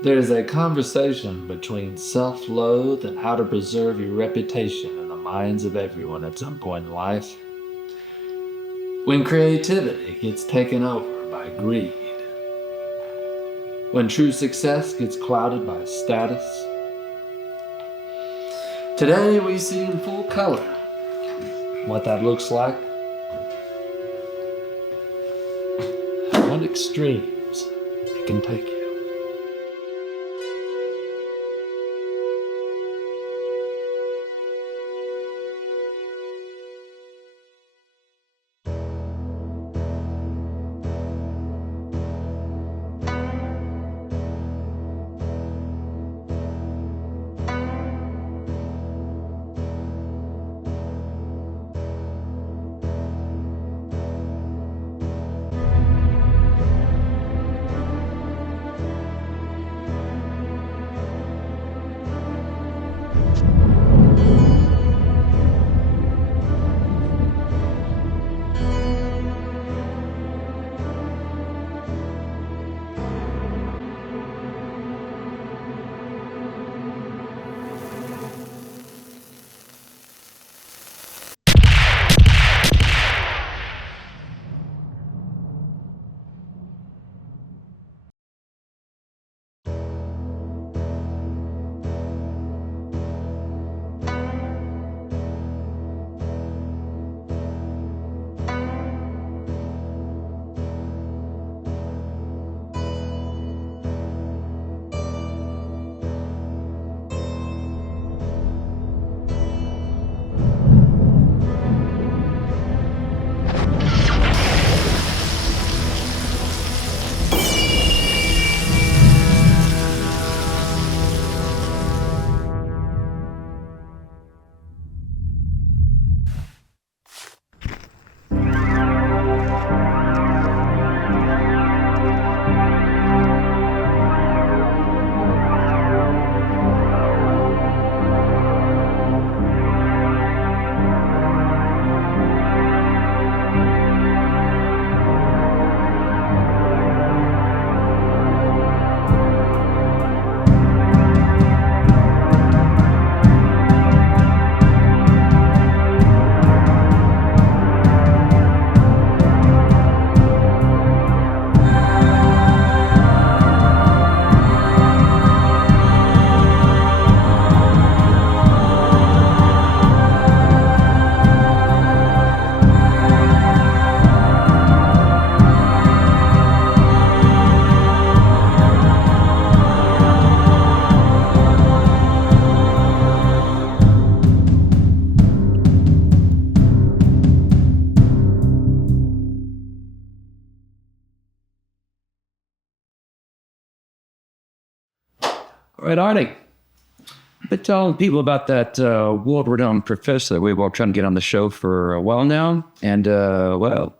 There is a conversation between self-loathe and how to preserve your reputation in the minds of everyone at some point in life. When creativity gets taken over by greed. When true success gets clouded by status. Today we see in full color what that looks like. What extremes it can take you. All right, Arnie. I've been telling people about that world-renowned professor that we were trying to get on the show for a while now. And, well,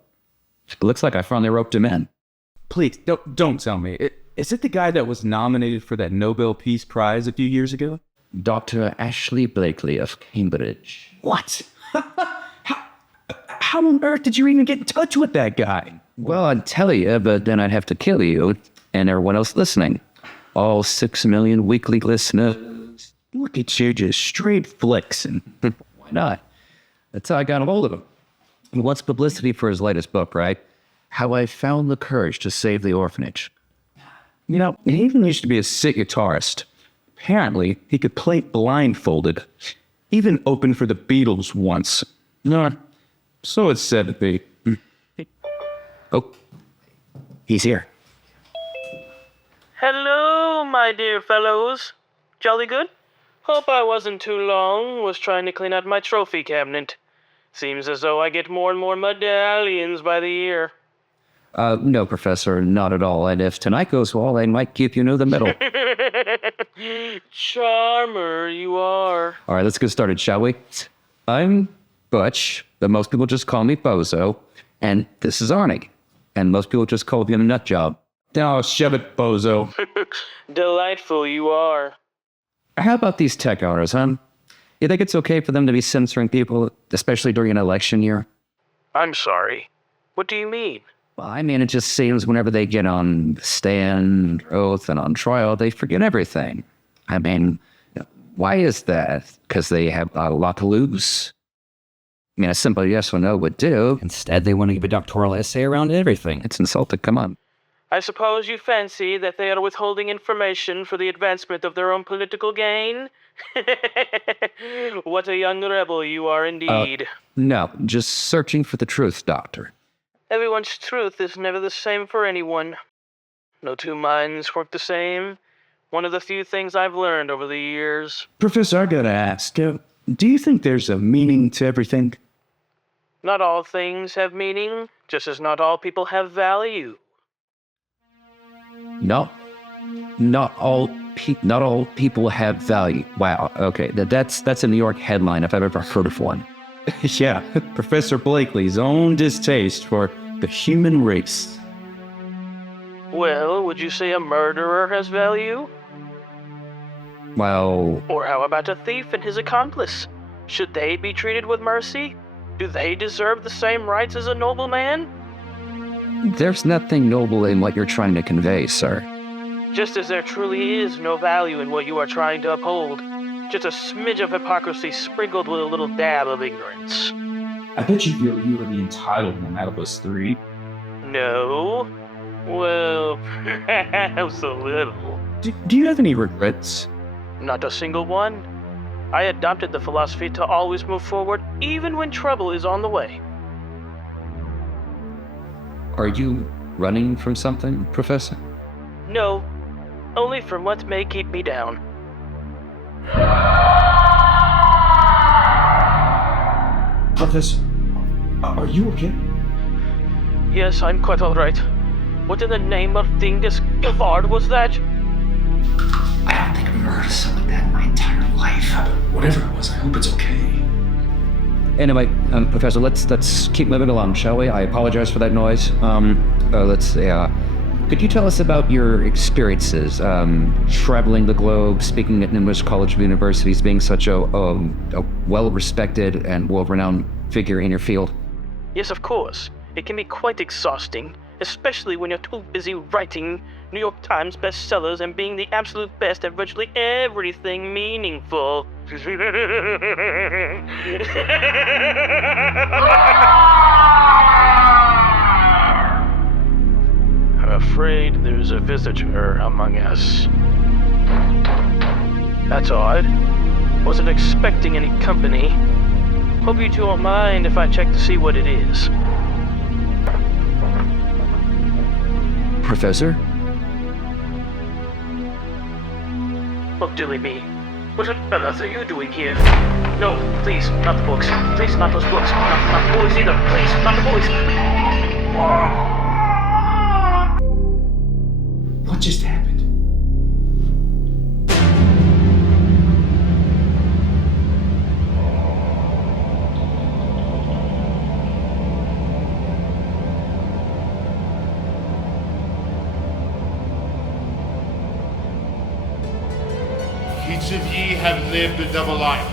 it looks like I finally roped him in. Please, don't tell me. Is it the guy that was nominated for that Nobel Peace Prize a few years ago? Dr. Ashley Blakely of Cambridge. What? How on earth did you even get in touch with that guy? Well, I'd tell you, but then I'd have to kill you and everyone else listening. All 6 million weekly listeners. Look at you just straight flexing. Why not? That's how I got a hold of him. He wants publicity for his latest book, right? How I Found the Courage to Save the Orphanage. You know, he even used to be a sick guitarist. Apparently, he could play blindfolded. Even opened for the Beatles once. No, so it's said to be. Oh, he's here. Hello, my dear fellows. Jolly good? Hope I wasn't too long. Was trying to clean out my trophy cabinet. Seems as though I get more and more medallions by the year. No, Professor, not at all. And if tonight goes well, I might give you the medal. Charmer, you are. All right, let's get started, shall we? I'm Butch, but most people just call me Bozo. And this is Arnie. And most people just call me a nut job. Now, shove it, bozo. Delightful you are. How about these tech owners, huh? You think it's okay for them to be censoring people, especially during an election year? I'm sorry. What do you mean? I mean, it just seems whenever they get on stand, oath, and on trial, they forget everything. I mean, why is that? Because they have a lot to lose? I mean, a simple yes or no would do. Instead, they want to give a doctoral essay around everything. It's insulting. Come on. I suppose you fancy that they are withholding information for the advancement of their own political gain? What a young rebel you are indeed. No, just searching for the truth, Doctor. Everyone's truth is never the same for anyone. No two minds work the same. One of the few things I've learned over the years. Professor, I gotta ask, do you think there's a meaning to everything? Not all things have meaning, just as not all people have value. No, not all people have value. Wow. Okay, that's a New York headline if I've ever heard of one. Yeah, Professor Blakely's own distaste for the human race. Well, would you say a murderer has value? Well, Or how about a thief and his accomplice? Should they be treated with mercy? Do they deserve the same rights as a nobleman? there's nothing noble in what you're trying to convey, sir. Just as there truly is no value in what you are trying to uphold. Just a smidge of hypocrisy sprinkled with a little dab of ignorance. I bet you feel you are the entitled one out of us three. No? Well, perhaps a little. Do you have any regrets? Not a single one. I adopted the philosophy to always move forward, even when trouble is on the way. Are you running from something, Professor? No, only from what may keep me down. Professor, are you okay? Yes, I'm quite alright. What in the name of Dingus Gavard was that? I don't think I've ever heard of something like that in my entire life. But whatever it was, I hope it's okay. Anyway, Professor, let's keep moving along, shall we? I apologize for that noise. Let's see. Could you tell us about your experiences, traveling the globe, speaking at numerous college and universities, being such a well-respected and world-renowned figure in your field? Yes, of course. It can be quite exhausting, especially when you're too busy writing New York Times bestsellers and being the absolute best at virtually everything meaningful. I'm afraid there's a visitor among us. That's odd. Wasn't expecting any company. Hope you two won't mind if I check to see what it is. Professor? Oh, dilly me. What on earth are you doing here? No, please, not the books. Please, not those books. Not the boys either. Please, not the boys. What just happened? Each of ye have lived a double life,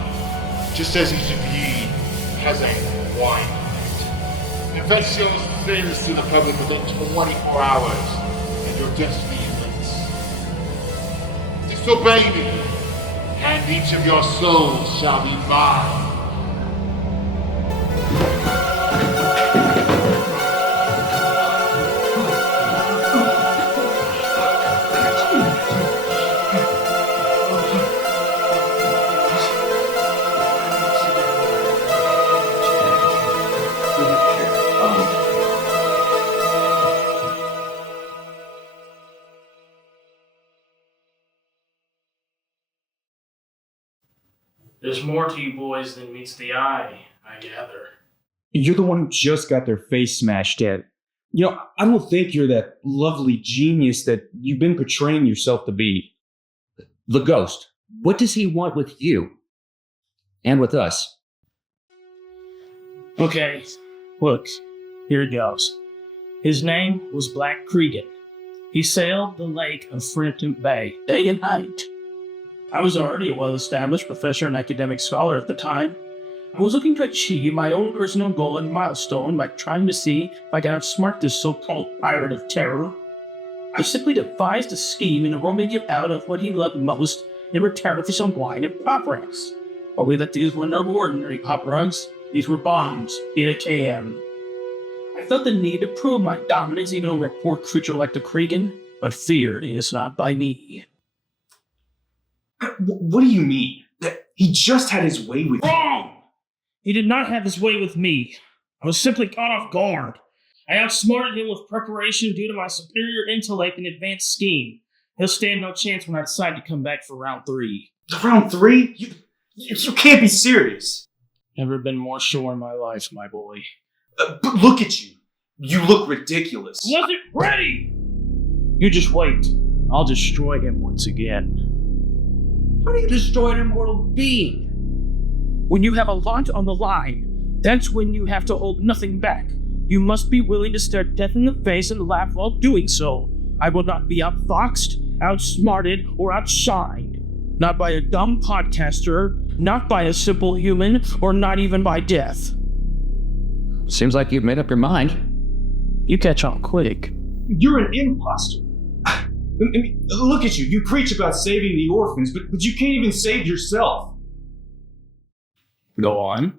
just as each of ye has a wine night. Confess your sins to the public within 24 hours, and your destiny ends. Disobey me, and each of your souls shall be mine. There's more to you boys than meets the eye, I gather. You're the one who just got their face smashed in. You know, I don't think you're that lovely genius that you've been portraying yourself to be. The ghost. What does he want with you? And with us? Okay, look, here it goes. His name was Black Cregan. He sailed the lake of Frenton Bay day and night. I was already a well-established professor and academic scholar at the time. I was looking to achieve my own personal goal and milestone by trying to see if I could outsmart this so-called pirate of terror. I simply devised a scheme in robbing him out of what he loved most in return for some wine and pop rocks. Only that these were no ordinary pop rocks. These were bombs in a can. I felt the need to prove my dominance even over a poor creature like the Cregan, but fear is not by me. What do you mean? That he just had his way with you? Wrong! He did not have his way with me. I was simply caught off guard. I outsmarted him with preparation due to my superior intellect and advanced scheme. He'll stand no chance when I decide to come back for round 3. Round 3? You can't be serious. Never been more sure in my life, my boy. But look at you. You look ridiculous. Wasn't ready! You just wait. I'll destroy him once again. How do you destroy an immortal being? When you have a lot on the line, that's when you have to hold nothing back. You must be willing to stare death in the face and laugh while doing so. I will not be outfoxed, outsmarted, or outshined. Not by a dumb podcaster, not by a simple human, or not even by death. Seems like you've made up your mind. You catch on quick. You're an imposter. I mean, look at you. You preach about saving the orphans, but you can't even save yourself. Go on.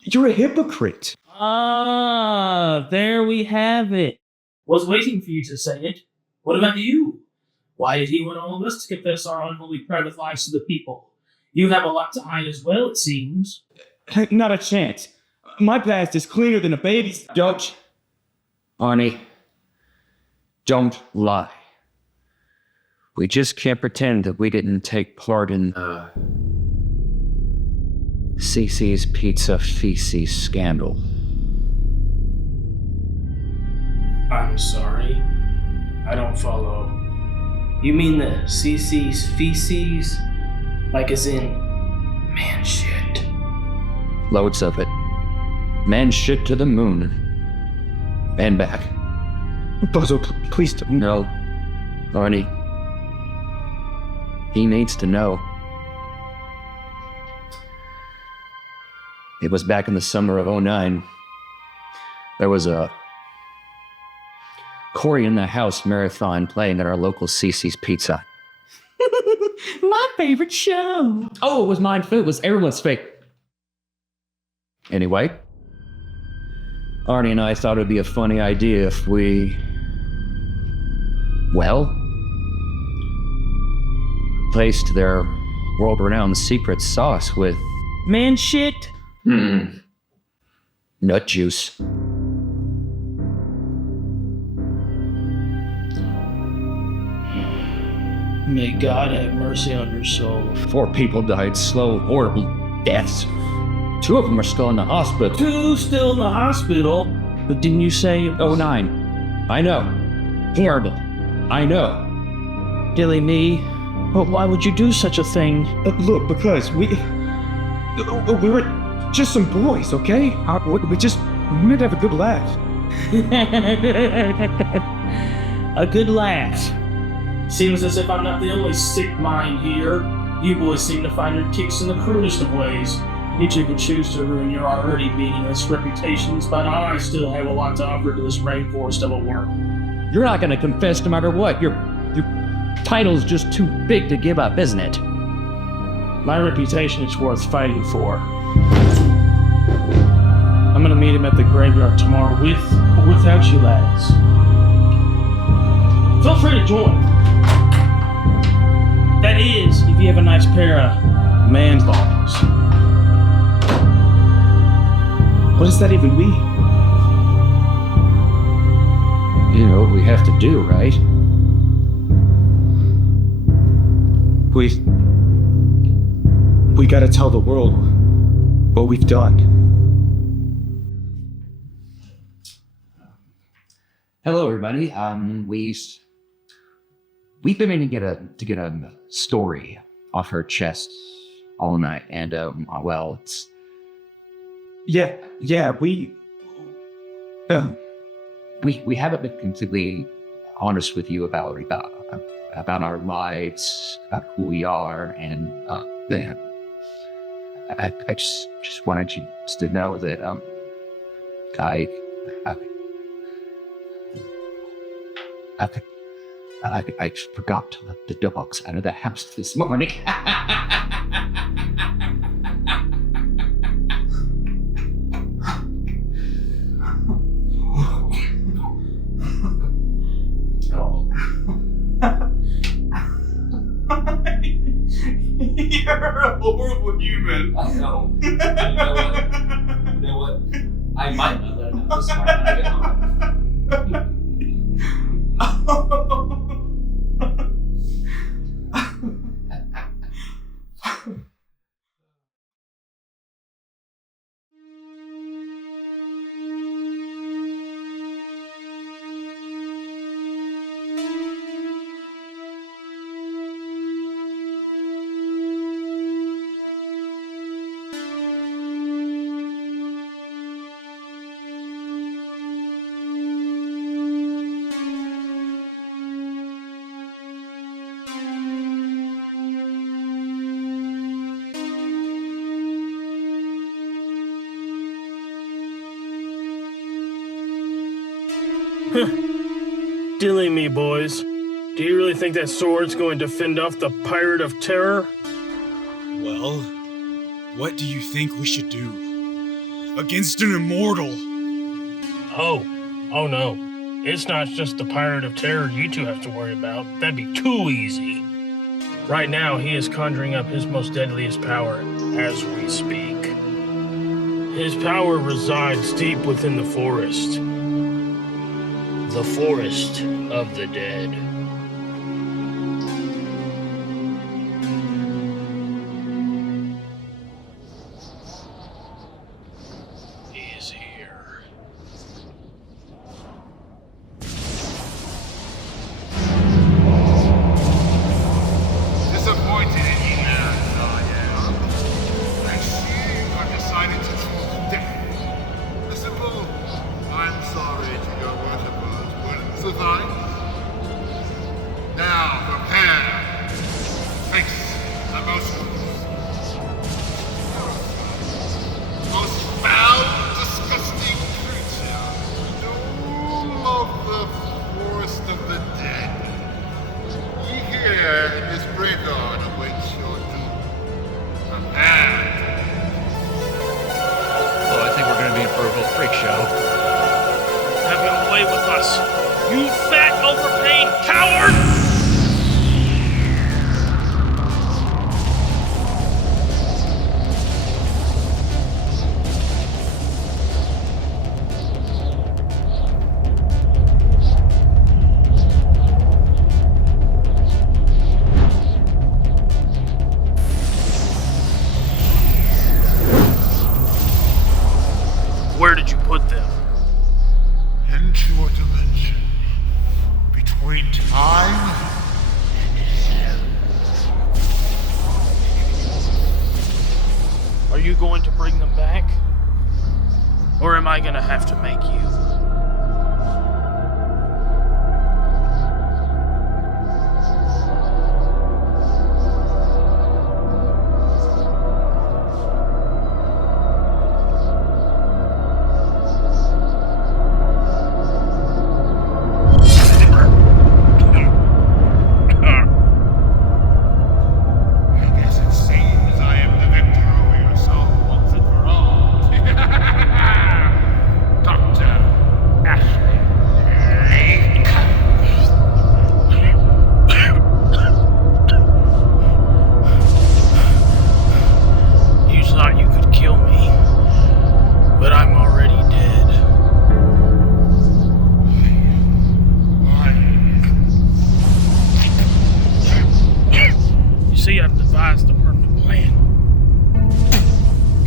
You're a hypocrite. Ah, there we have it. Was waiting for you to say it. What about you? Why did he want all of us to confess our unholy private lives to the people? You have a lot to hide as well, it seems. Not a chance. My past is cleaner than a baby's. Don't. Arnie, don't lie. We just can't pretend that we didn't take part in CC's Pizza Feces scandal. I'm sorry. I don't follow. You mean the CC's feces? Like as in man shit? Loads of it. Man shit to the moon. And back. Buzzo, please don't. No. Arnie. He needs to know. It was back in the summer of '09. There was a Corey in the House marathon playing at our local CC's Pizza. My favorite show. Oh, it was mine too. It was everyone's fake. Anyway, Arnie and I thought it'd be a funny idea if we, well, replaced their world-renowned secret sauce with Man shit? nut juice. May God have mercy on your soul. 4 people died slow, horrible deaths. 2 of them are still in the hospital. 2 still in the hospital. But didn't you say '09. I know. Horrible. I know. Dilly me? But why would you do such a thing? Look, because we were just some boys, okay? We just meant to have a good laugh. A good laugh. Seems as if I'm not the only sick mind here. You boys seem to find your kicks in the crudest of ways. You two can choose to ruin your already meaningless reputations, but I still have a lot to offer to this rainforest of a world. You're not gonna confess no matter what. Your title's just too big to give up, isn't it? My reputation is worth fighting for. I'm gonna meet him at the graveyard tomorrow with or without you lads. Feel free to join. That is, if you have a nice pair of man balls. What does that even mean? You know what we have to do, right? We gotta tell the world what we've done. Hello, everybody. We've been meaning to get a story off her chest all night, and well, it's Yeah, we haven't been completely honest with you about our lives, about who we are, and I just wanted you to know that I forgot to let the dogs out of the house this morning. You're a horrible human. I know. You know what? I might not let him out this morning when I get home. Dilly me, boys. Do you really think that sword's going to fend off the Pirate of Terror? Well, what do you think we should do? Against an immortal? Oh no. It's not just the Pirate of Terror you two have to worry about. That'd be too easy. Right now, he is conjuring up his most deadliest power as we speak. His power resides deep within the forest. The forest of the dead. He is here. Disappointed in you now, Zarya. I see you have decided to choose death. A simple, I'm sorry to your worshippers wouldn't suffice. Now prepare. Face the most foul, disgusting creature in all of the forest of the dead. Ye here in this graveyard awaits your doom. Prepare. Oh, I think we're gonna be in for a real freak show. Have him away with us. You fat, overpaid coward! Where did you put them? Into a dimension between time and hell. Are you going to bring them back? Or am I gonna have to make you? I guess it seems I am the victor over your soul once and for all. Dr. Ashley Lake. You thought you could kill me, but I'm already dead. You see, I've devised the perfect plan.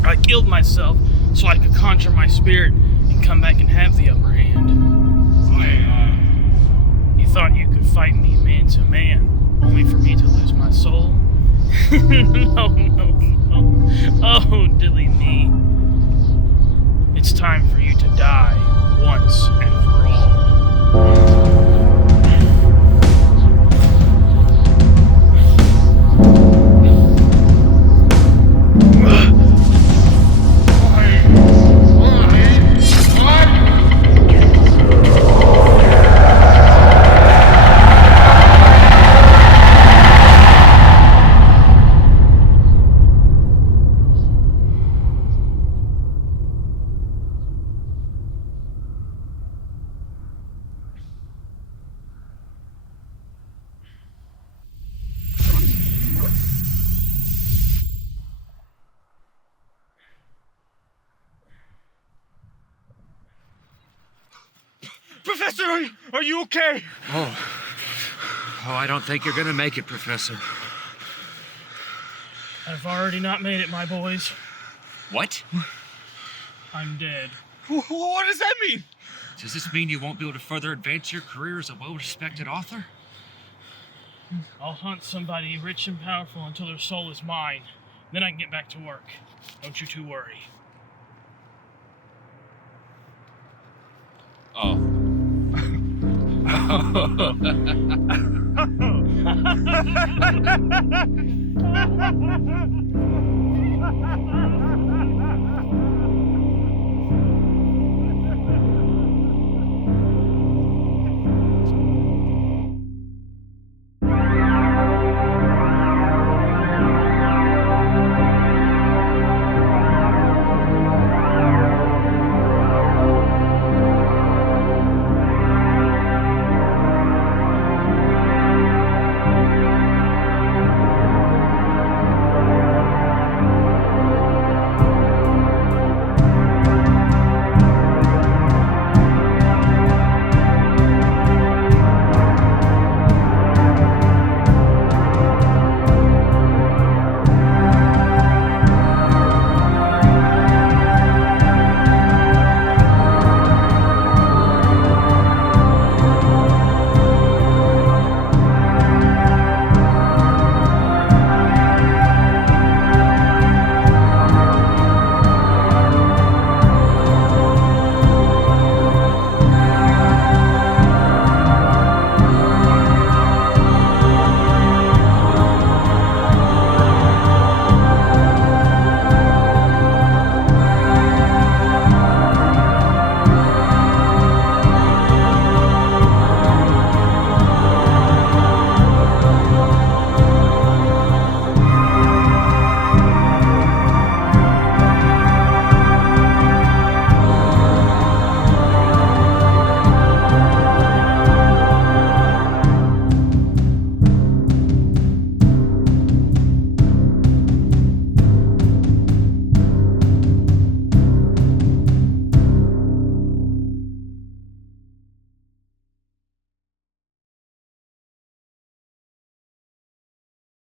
I killed myself so I could conjure my spirit and come back and have the upper hand. You thought you could fight me man to man, only for me to lose my soul? No. Oh, dilly me. It's time for you to die once and for all. Professor, are you okay? Oh, I don't think you're gonna make it, Professor. I've already not made it, my boys. What? I'm dead. What does that mean? Does this mean you won't be able to further advance your career as a well-respected author? I'll hunt somebody rich and powerful until their soul is mine. Then I can get back to work. Don't you two worry. Oh.